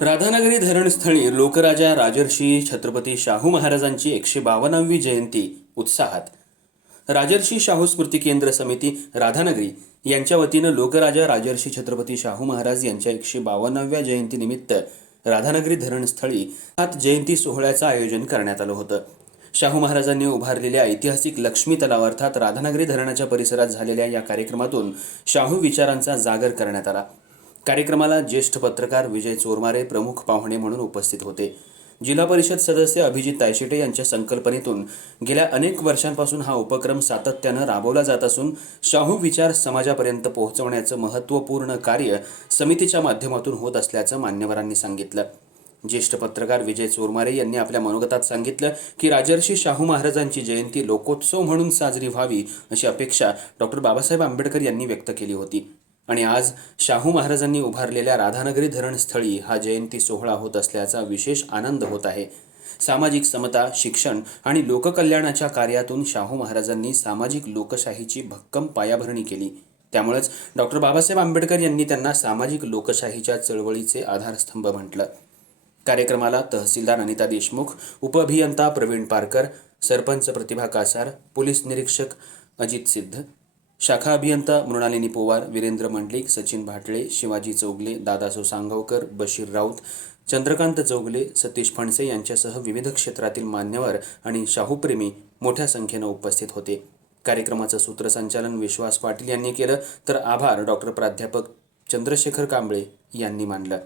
राधानगरी धरणस्थळी लोकराजा राजर्षी छत्रपती शाहू महाराजांची 152वी जयंती उत्साहात। राजर्षी शाहू स्मृती केंद्र समिती राधानगरी यांच्या वतीनं लोकराजा राजर्षी छत्रपती शाहू महाराज यांच्या 152व्या जयंतीनिमित्त राधानगरी धरणस्थळी जयंती सोहळ्याचं आयोजन करण्यात आलं होतं। शाहू महाराजांनी उभारलेल्या ऐतिहासिक लक्ष्मी तलाव अर्थात राधानगरी धरणाच्या परिसरात झालेल्या या कार्यक्रमातून शाहू विचारांचा जागर करण्यात आला। कार्यक्रमाला ज्येष्ठ पत्रकार विजय चोरमारे प्रमुख पाहुणे म्हणून उपस्थित होते। जिल्हा परिषद सदस्य अभिजित तायशेटे यांच्या संकल्पनेतून गेल्या अनेक वर्षांपासून हा उपक्रम सातत्यानं राबवला जात असून शाहू विचार समाजापर्यंत पोहोचवण्याचं महत्त्वपूर्ण कार्य समितीच्या माध्यमातून होत असल्याचं मान्यवरांनी सांगितलं। ज्येष्ठ पत्रकार विजय चोरमारे यांनी आपल्या मनोगतात सांगितलं की राजर्षी शाहू महाराजांची जयंती लोकोत्सव म्हणून साजरी व्हावी अशी अपेक्षा डॉक्टर बाबासाहेब आंबेडकर यांनी व्यक्त केली होती आणि आज शाहू महाराजांनी उभारलेल्या राधानगरी धरणस्थळी हा जयंती सोहळा होत असल्याचा विशेष आनंद होत आहे। सामाजिक समता, शिक्षण आणि लोककल्याणाच्या कार्यातून शाहू महाराजांनी सामाजिक लोकशाहीची भक्कम पायाभरणी केली। त्यामुळेच डॉक्टर बाबासाहेब आंबेडकर यांनी त्यांना सामाजिक लोकशाहीच्या चळवळीचे आधारस्तंभ म्हटलं। कार्यक्रमाला तहसीलदार अनिता देशमुख, उपअभियंता प्रवीण पारकर, सरपंच प्रतिभा कासार, पोलीस निरीक्षक अजित सिद्ध, शाखा अभियंता मृणालिनी पोवार, वीरेंद्र मंडलिक, सचिन भाटळे, शिवाजी चौगले, दादासो सांगवकर, बशीर राऊत, चंद्रकांत चौगले, सतीश फणसे यांच्यासह विविध क्षेत्रातील मान्यवर आणि शाहूप्रेमी मोठ्या संख्येनं उपस्थित होते। कार्यक्रमाचं सूत्रसंचालन विश्वास पाटील यांनी केलं तर आभार डॉक्टर प्राध्यापक चंद्रशेखर कांबळे यांनी मानलं।